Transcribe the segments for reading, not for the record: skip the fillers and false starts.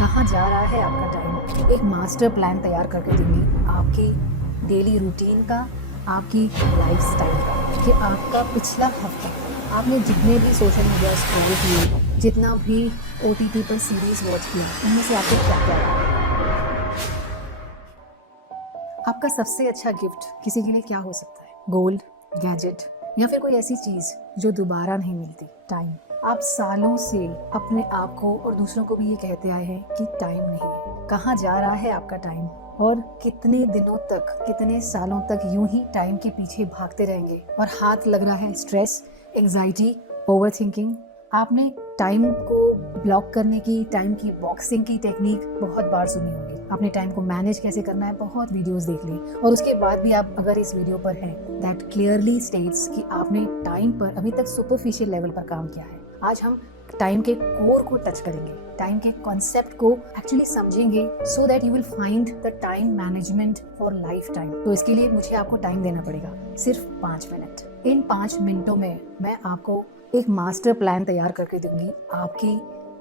कहाँ जा रहा है आपका टाइम, एक मास्टर प्लान तैयार करके दूंगी आपकी डेली रूटीन का, आपकी लाइफस्टाइल का, कि आपका पिछला हफ्ता आपने जितने भी सोशल मीडिया स्क्रॉल किए, जितना भी ओटीटी पर सीरीज वॉच किया, उनमें से आपको क्या क्या लगा। आपका सबसे अच्छा गिफ्ट किसी के लिए क्या हो सकता है? गोल्ड, गैजेट, या फिर कोई ऐसी चीज जो दोबारा नहीं मिलती? टाइम। आप सालों से अपने आप को और दूसरों को भी ये कहते आए हैं कि टाइम नहीं है। कहाँ जा रहा है आपका टाइम, और कितने दिनों तक, कितने सालों तक यूं ही टाइम के पीछे भागते रहेंगे और हाथ लग रहा है स्ट्रेस, एंजाइटी, ओवर थिंकिंग। आपने टाइम को ब्लॉक करने की, टाइम की बॉक्सिंग की टेक्निक बहुत बार सुनी होगी। आपने टाइम को मैनेज कैसे करना है बहुत वीडियोस देख ली, और उसके बाद भी आप अगर इस वीडियो पर हैं, दैट क्लियरली स्टेट्स कि आपने टाइम पर अभी तक सुपरफिशियल लेवल पर काम किया है। आज हम टाइम के कोर को टच करेंगे, टाइम के कॉन्सेप्ट को एक्चुअली समझेंगे, so that you will find the time management for life time. तो इसके लिए मुझे आपको टाइम देना पड़ेगा, सिर्फ 5 मिनट। इन 5 मिनटों में मैं आपको एक मास्टर प्लान तैयार करके दूंगी आपकी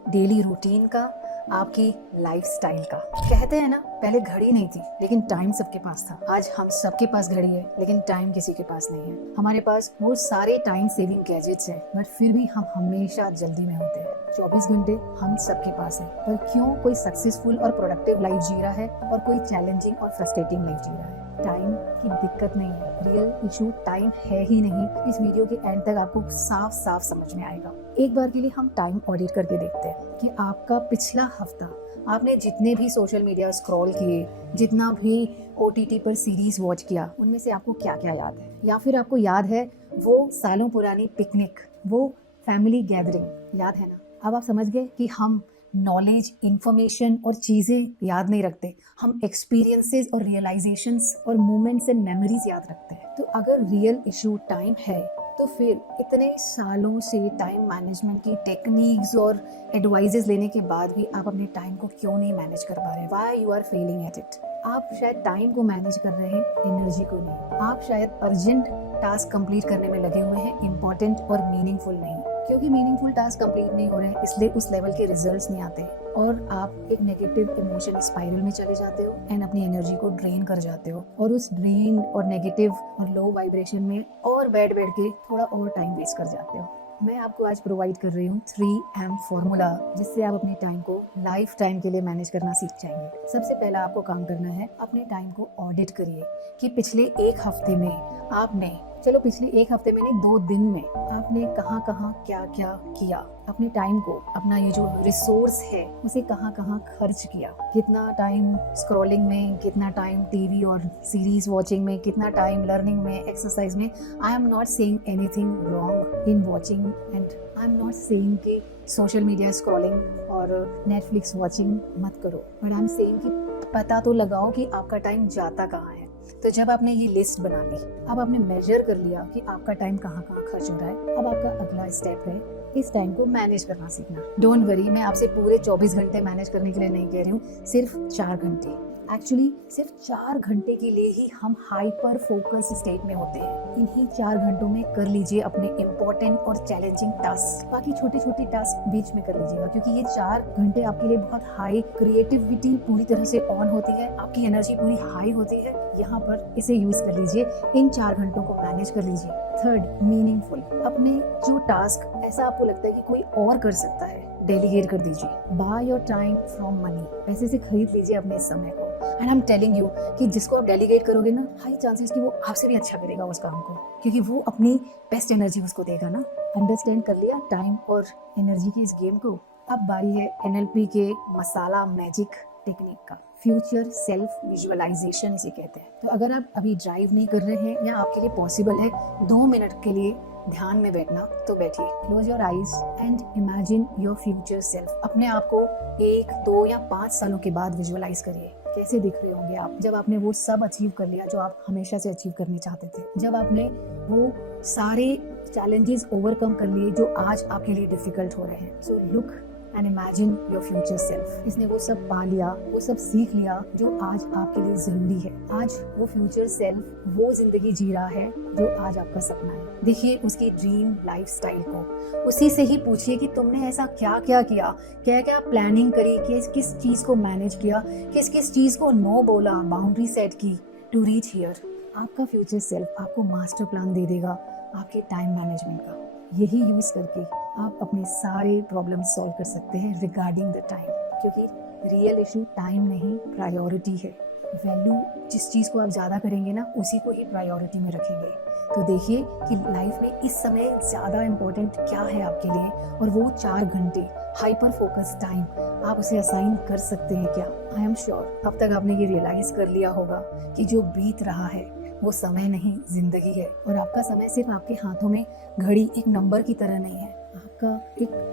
डेली रूटीन का, आपकी लाइफस्टाइल का। कहते हैं ना, पहले घड़ी नहीं थी लेकिन टाइम सबके पास था। आज हम सबके पास घड़ी है लेकिन टाइम किसी के पास नहीं है। हमारे पास वो सारे टाइम सेविंग गैजेट्स हैं, बट फिर भी हम हमेशा जल्दी में होते हैं। 24 घंटे हम सबके पास है, पर क्यों कोई सक्सेसफुल और प्रोडक्टिव लाइफ जी रहा है और कोई चैलेंजिंग और फ्रस्ट्रेटिंग लाइफ जी रहा है? टाइम की दिक्कत नहीं है, रियल इशू टाइम है ही नहीं। इस वीडियो के एंड तक आपको साफ साफ समझ में आएगा। एक बार के लिए हम टाइम ऑडिट करके देखते हैं कि आपका पिछला हफ्ता आपने जितने भी सोशल मीडिया स्क्रॉल किए, जितना भी ओटीटी पर सीरीज वॉच किया, उनमें से आपको क्या क्या याद है? या फिर आपको याद है वो सालों पुरानी पिकनिक, वो फैमिली गैदरिंग याद है ना? अब आप समझ गए कि हम नॉलेज, इंफॉर्मेशन और चीज़ें याद नहीं रखते, हम एक्सपीरियंसेस और रियलाइजेशंस और मोमेंट्स एंड मेमोरीज याद रखते हैं। तो अगर रियल इशू टाइम है, तो फिर इतने सालों से टाइम मैनेजमेंट की टेक्निक्स और एडवाइजेस लेने के बाद भी आप अपने टाइम को क्यों नहीं मैनेज कर पा रहे? Why you are failing at it? आप शायद टाइम को मैनेज कर रहे हैं, एनर्जी को नहीं। आप शायद अर्जेंट टास्क कंप्लीट करने में लगे हुए हैं, इंपॉर्टेंट और मीनिंगफुल नहीं। क्योंकि मीनिंगफुल टास्क कंप्लीट नहीं हो रहे हैं, इसलिए उस लेवल के रिजल्ट्स नहीं आते, और आप एक नेगेटिव इमोशन स्पाइरल में चले जाते हो एंड अपनी एनर्जी को ड्रेन कर जाते हो, और उस ड्रेन और नेगेटिव और लो वाइब्रेशन में और बैठ के थोड़ा और टाइम वेस्ट कर जाते हो। मैं आपको आज प्रोवाइड कर रही हूँ 3M फॉर्मूला, जिससे आप अपने टाइम को लाइफ टाइम के लिए मैनेज करना सीख जाएंगे। सबसे पहला आपको काम करना है, अपने टाइम को ऑडिट करिए कि पिछले एक हफ्ते में आपने, चलो पिछले एक हफ्ते में नहीं, 2 दिन में आपने कहाँ कहाँ क्या क्या किया। अपने टाइम को, अपना ये जो रिसोर्स है, उसे कहाँ कहाँ खर्च किया। कितना टाइम स्क्रॉलिंग में, कितना टाइम टीवी और सीरीज वॉचिंग में, कितना टाइम लर्निंग में, एक्सरसाइज में। I am not saying anything wrong in watching, and I am not saying कि सोशल मीडिया स्क्रॉलिंग और नेटफ्लिक्स वॉचिंग मत करो, बट आई एम सेइंग कि पता तो लगाओ कि आपका टाइम जाता कहाँ है। तो जब आपने ये लिस्ट बना ली, अब आपने मेजर कर लिया कि आपका टाइम कहाँ कहाँ खर्च हो रहा है, अब आपका अगला स्टेप है इस टाइम को मैनेज करना सीखना। डोंट वरी, मैं आपसे पूरे 24 घंटे मैनेज करने के लिए नहीं कह रही हूँ, सिर्फ 4 घंटे। एक्चुअली सिर्फ 4 घंटे के लिए ही हम हाइपर फोकस स्टेट में होते हैं। इन्हीं 4 घंटों में कर लीजिए अपने इम्पोर्टेंट और चैलेंजिंग टास्क। बाकी छोटे छोटे टास्क बीच में कर लीजिएगा, क्योंकि ये 4 घंटे आपके लिए बहुत हाई, क्रिएटिविटी पूरी तरह से ऑन होती है, आपकी एनर्जी पूरी हाई होती है। यहाँ पर इसे यूज कर लीजिए, इन 4 घंटों को मैनेज कर लीजिए। Third, meaningful. अपने जो टास्क ऐसा आपको लगता है कि कोई और कर सकता है, डेलीगेट कर दीजिए। By your time from money. पैसे से खरीद लीजिए अपने समय को। And I am telling you कि जिसको आप डेलीगेट करोगे ना, हाई चांसेस कि वो आपसे भी अच्छा करेगा उस काम को, क्योंकि वो अपनी बेस्ट एनर्जी उसको देगा ना। अंडरस्टैंड कर लिया टाइम और एनर्जी की इस गेम को? अब बारी है NLP के मसाला मैजिक टेक्निक का, फ्यूचर सेल्फ विजुअलाइजेशन इसे कहते हैं। तो अगर आप अभी ड्राइव नहीं कर रहे हैं या आपके लिए पॉसिबल है 2 मिनट के लिए ध्यान में बैठना, तो बैठिए। Close your eyes and imagine your future self. अपने आप को 1, 2 या 5 सालों के बाद विजुअलाइज करिए। कैसे दिख रहे होंगे आप जब आपने वो सब अचीव कर लिया जो आप हमेशा से अचीव करना चाहते थे, जब आपने वो सारे चैलेंजेस ओवरकम कर लिए जो आज आपके लिए डिफिकल्ट हो रहे हैं। So look and imagine your future self. इसने वो सब पा लिया, वो सब सीख लिया जो आज आपके लिए जरूरी है। आज वो फ्यूचर सेल्फ वो जिंदगी जी रहा है जो आज आपका सपना है। देखिए उसकी ड्रीम लाइफस्टाइल को, उसी से ही पूछिए कि तुमने ऐसा क्या क्या किया, क्या क्या प्लानिंग करी, किस चीज को मैनेज किया, किस किस चीज को नो बोला, बाउंड्री सेट की टू रीच हियर। आपका फ्यूचर सेल्फ आपको मास्टर प्लान दे देगा आपके टाइम मैनेजमेंट का। यही यूज करके आप अपने सारे प्रॉब्लम सॉल्व कर सकते हैं रिगार्डिंग द टाइम, क्योंकि रियल इशू टाइम नहीं, प्रायोरिटी है। वैल्यू जिस चीज़ को आप ज़्यादा करेंगे ना, उसी को ही प्रायोरिटी में रखेंगे। तो देखिए कि लाइफ में इस समय ज़्यादा इम्पोर्टेंट क्या है आपके लिए, और वो 4 घंटे हाइपर फोकस टाइम आप उसे असाइन कर सकते हैं क्या। आई एम श्योर अब तक आपने ये रियलाइज़ कर लिया होगा कि जो बीत रहा है वो समय नहीं, जिंदगी है। और आपका समय सिर्फ आपके हाथों में घड़ी एक नंबर की तरह नहीं है।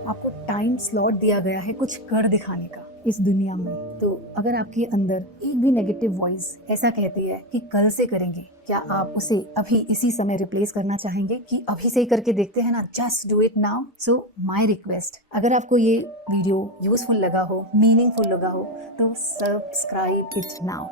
आपको टाइम स्लॉट दिया गया है कुछ कर दिखाने का इस दुनिया में। तो अगर आपके अंदर एक भी नेगेटिव वॉइस ऐसा कहती है कि कल से करेंगे, क्या आप उसे अभी इसी समय रिप्लेस करना चाहेंगे कि अभी से ही करके देखते हैं ना, just do it now. So my request, अगर आपको ये वीडियो यूजफुल लगा हो, मीनिंगफुल लगा हो, तो सब्सक्राइब इट नाउ।